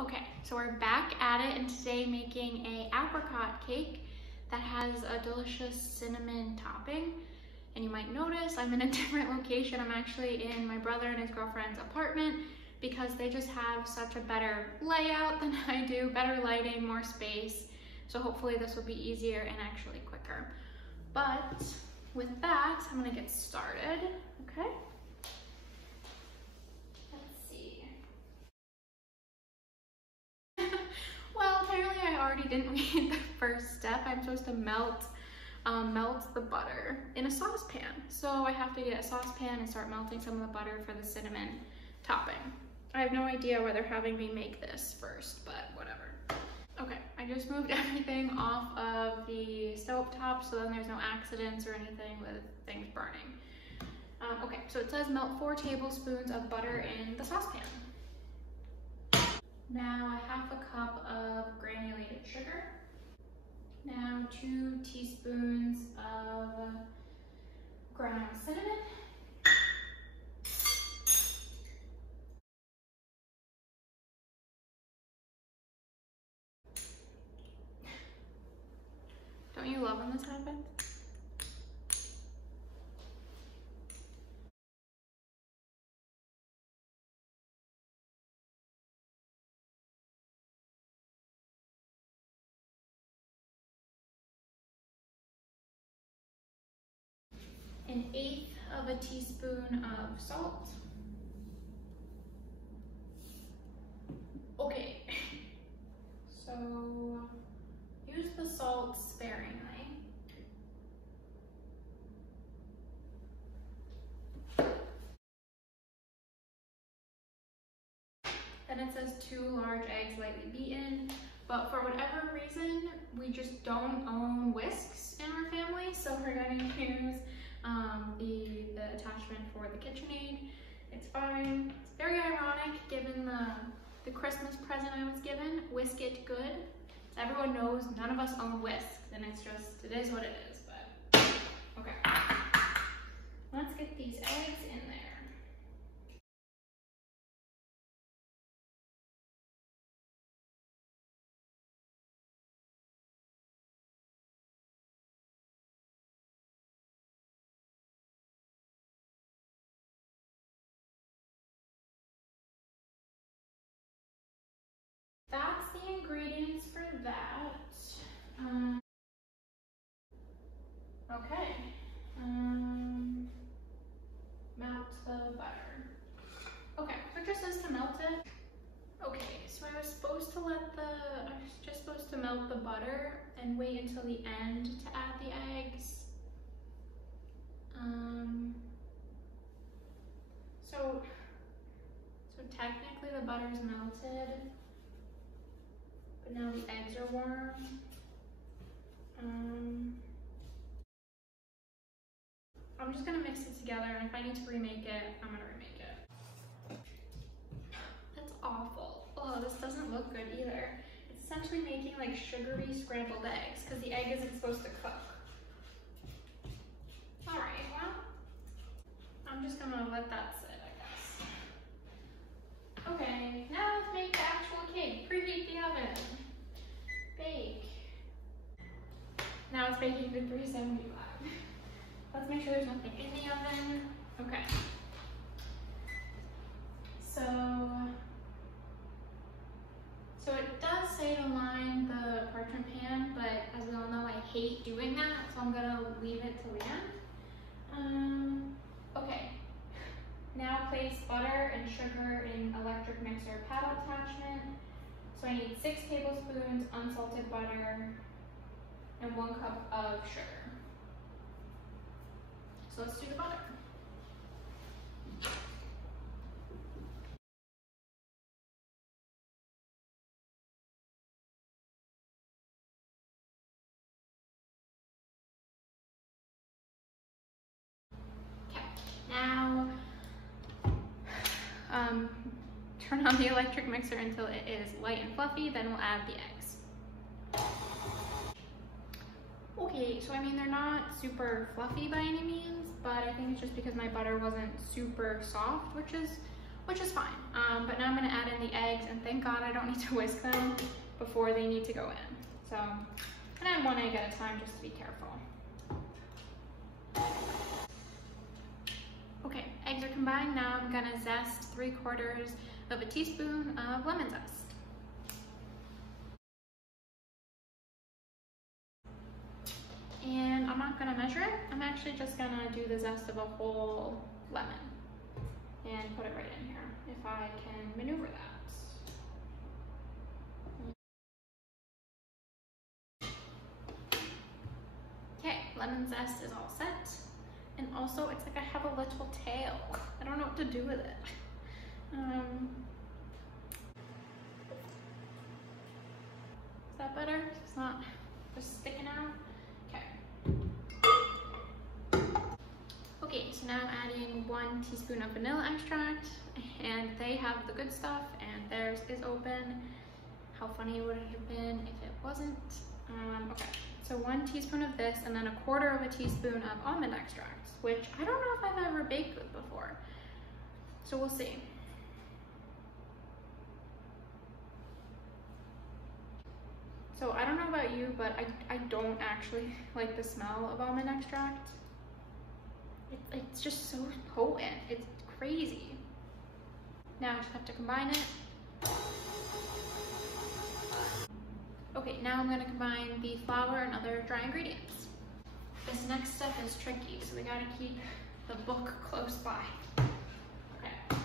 Okay, so we're back at it, and today making a apricot cake that has a delicious cinnamon topping. And you might notice I'm in a different location. I'm actually in my brother and his girlfriend's apartment because they just have such a better layout than I do, better lighting, more space. So hopefully this will be easier and actually quicker. But with that, I'm gonna get started, okay? Well, apparently I already didn't read the first step. I'm supposed to melt the butter in a saucepan. So I have to get a saucepan and start melting some of the butter for the cinnamon topping. I have no idea why they're having me make this first, but whatever. Okay, I just moved everything off of the stove top so then there's no accidents or anything with things burning. Okay, so it says melt 4 tablespoons of butter in the saucepan. Now a half a cup of granulated sugar. Now 2 teaspoons of ground cinnamon. Don't you love when this happens? An 1/8 of a teaspoon of salt. Okay, so use the salt sparingly. Then it says 2 large eggs lightly beaten, but for whatever reason, we just don't own whisks in our family, so we're gonna use the attachment for the KitchenAid. It's fine. It's very ironic given the Christmas present I was given, Whisk It Good. So everyone knows none of us own whisks, and it's just, it is what it is, but okay. Let's get these eggs in there. That's the ingredients for that. Okay. Melt the butter. Okay, so it just says to melt it. Okay, so I was just supposed to melt the butter and wait until the end to add the eggs. So technically the butter's melted, but now the eggs are warm. I'm just gonna mix it together, and if I need to remake it, I'm gonna remake it. That's awful. Oh, this doesn't look good either. It's essentially making like sugary scrambled eggs because the egg isn't supposed to cook. All right, well, I'm just gonna let that sit, I guess. Okay, now let's make the actual cake. Preheat the oven. Bake. Now it's baking to 375. Let's make sure there's nothing in the oven. Okay. So it does say to line the parchment pan, but as we all know, I hate doing that, so I'm gonna leave it till the end. Okay. Now place butter and sugar in electric mixer paddle attachment. So I need 6 tablespoons unsalted butter and 1 cup of sugar. So let's do the butter. Okay, now turn on the electric mixer until it is light and fluffy, then we'll add the eggs. Okay, so I mean, they're not super fluffy by any means, but I think it's just because my butter wasn't super soft, which is which is fine. But now I'm gonna add in the eggs, and thank God I don't need to whisk them before they need to go in. So I'm gonna add one egg at a time just to be careful. Okay, eggs are combined. Now I'm gonna zest 3/4 of a teaspoon of lemon zest. And I'm not gonna measure it. I'm actually just gonna do the zest of a whole lemon and put it right in here, if I can maneuver that. Okay, lemon zest is all set. And also, it's like I have a little tail. I don't know what to do with it. Is that better? It's not just sticking out? Okay, so now I'm adding 1 teaspoon of vanilla extract, and they have the good stuff, and theirs is open. How funny would it have been if it wasn't? Okay, so 1 teaspoon of this, and then 1/4 of a teaspoon of almond extract, which I don't know if I've ever baked with before. So we'll see. So I don't know about you, but I don't actually like the smell of almond extract. It's just so potent. It's crazy. Now I just have to combine it. Okay, now I'm gonna combine the flour and other dry ingredients. This next step is tricky, so we gotta keep the book close by. Okay.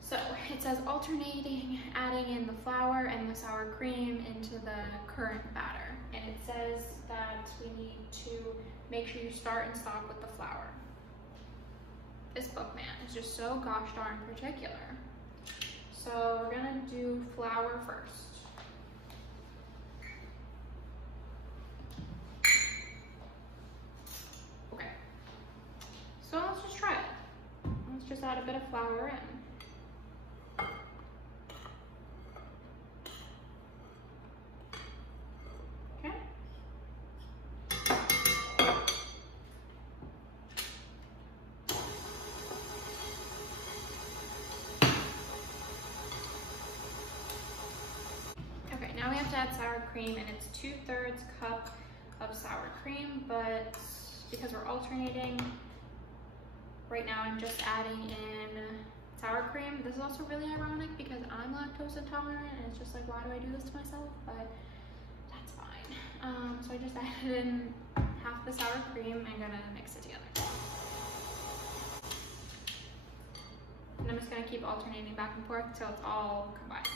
So it says alternating, adding in the flour and the sour cream into the current batter. And it says that we need to make sure you start and stop with the flour. This book, man, is just so gosh darn particular. So we're gonna do flour first. Okay, so let's just try it. Let's just add a bit of flour in. Now we have to add sour cream, and it's 2/3 cup of sour cream, but because we're alternating, right now I'm just adding in sour cream. This is also really ironic because I'm lactose intolerant, and it's just like, why do I do this to myself? But that's fine. So I just added in half the sour cream and gonna mix it together. And I'm just gonna keep alternating back and forth until it's all combined.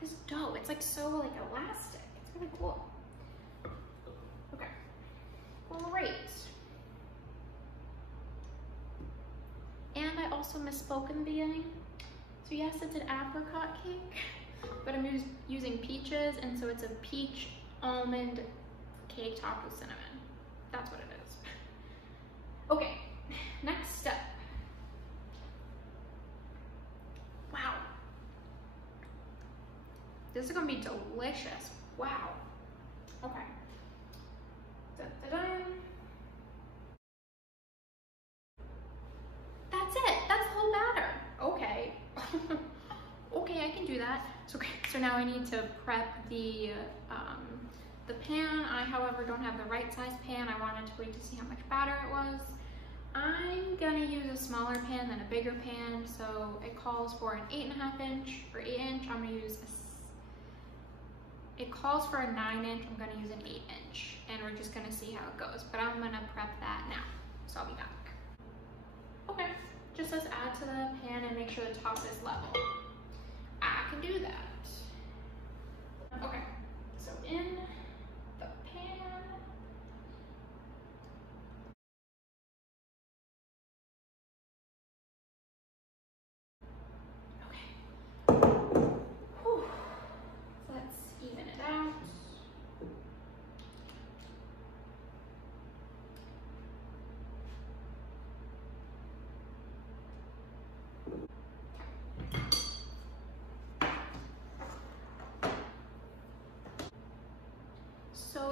This dough, it's like so like elastic. It's really cool. Okay, great. And I also misspoke in the beginning. So yes, it's an apricot cake, but I'm using peaches, and so it's a peach almond cake topped with cinnamon. That's what it is. Okay, next step. Wow. This is gonna be delicious. Wow. Okay. Da-da-da. That's it. That's the whole batter. Okay. Okay, I can do that. So now I need to prep the pan. I, however, don't have the right size pan. I wanted to wait to see how much batter it was. I'm gonna use a smaller pan than a bigger pan. So it calls for an 8.5 inch or 8 inch. I'm gonna use it calls for a 9 inch, I'm gonna use an 8 inch, and we're just gonna see how it goes. But I'm gonna prep that now, so I'll be back. Okay, just let's add to the pan and make sure the top is level. I can do that. Okay, so in the pan. Okay. Whew. Let's even it out.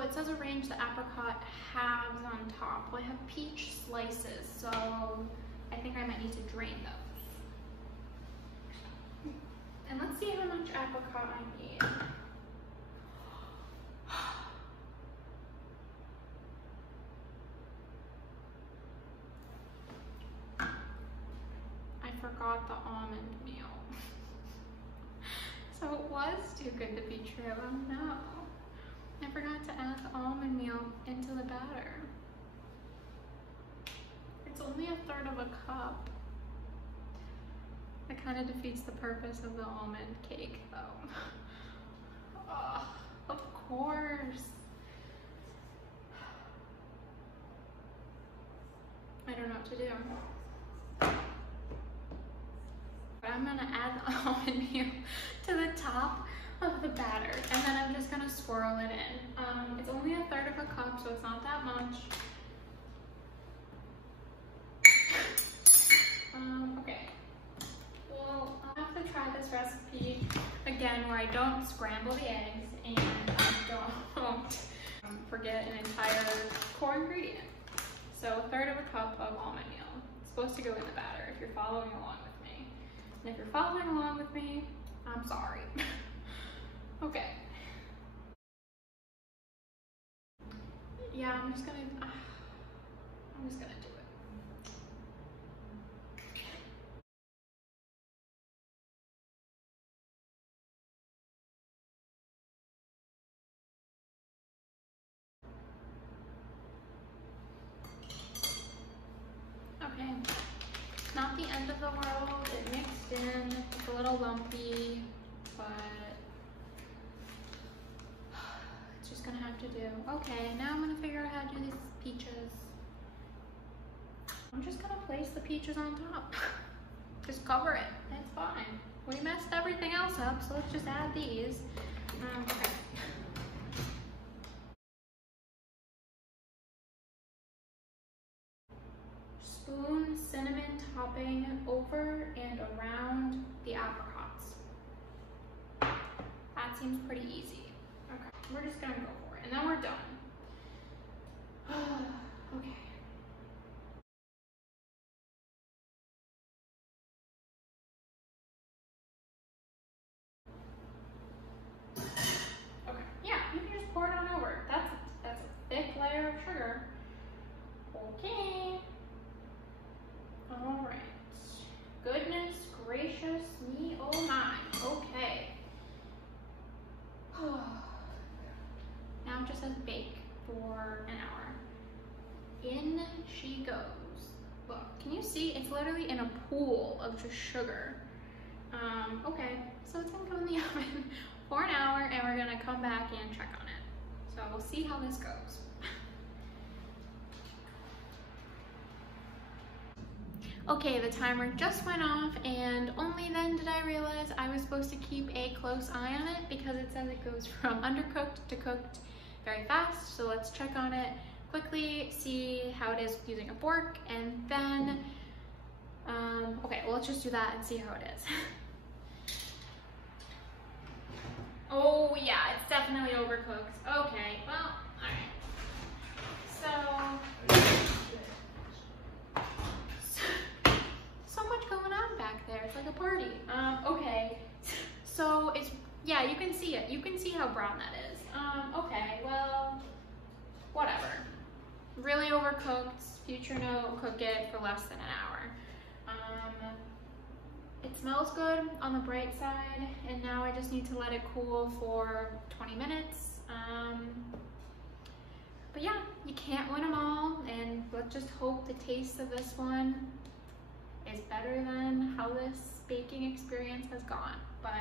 it says arrange the apricot halves on top. Well, I have peach slices, so I think I might need to drain those. And let's see how much apricot I need. I forgot the almond meal. So it was too good to be true. Oh no. I forgot to add the almond meal into the batter. It's only 1/3 of a cup. That kind of defeats the purpose of the almond cake though. Oh, of course. I don't know what to do. But I'm gonna add the almond meal to the top of the batter, and then I'm just gonna swirl it in. It's only 1/3 of a cup, so it's not that much. Okay. Well, I'll have to try this recipe again where I don't scramble the eggs and I don't forget an entire core ingredient. So 1/3 of a cup of almond meal. It's supposed to go in the batter if you're following along with me. And if you're following along with me, I'm sorry. Okay. Yeah, I'm just gonna do it. Okay. Not the end of the world. It mixed in. It's a little lumpy, but it's just gonna have to do. Okay, now I'm gonna figure out how to do these peaches. I'm just gonna place the peaches on top. Just cover it. It's fine. We messed everything else up, so let's just add these. Okay. Spoon cinnamon topping over and around the apricots. That seems pretty easy. Okay, we're just gonna go for it, and then we're done. Okay. Okay, yeah, you can just pour it on over. That's a thick layer of sugar. Okay. All right. Goodness gracious me, oh my. Okay. Now it just says bake for an hour. In she goes. Look, can you see? It's literally in a pool of just sugar. Okay, so it's gonna go in the oven for an hour, and we're gonna come back and check on it. So we'll see how this goes. Okay, the timer just went off, and only then did I realize I was supposed to keep a close eye on it because it says it goes from undercooked to cooked very fast. So let's check on it quickly, see how it is using a fork, and then, okay, well, let's just do that and see how it is. Oh yeah, it's definitely overcooked. Okay, well, all right. So much going on back there. It's like a party. Okay. So it's, yeah, you can see it. You can see how brown that is. Okay, well, whatever. Really overcooked. Future note, cook it for less than an hour. It smells good on the bright side, and now I just need to let it cool for 20 minutes. But yeah, you can't win them all, and let's just hope the taste of this one is better than how this baking experience has gone. But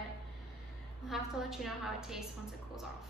I'll have to let you know how it tastes once it cools off.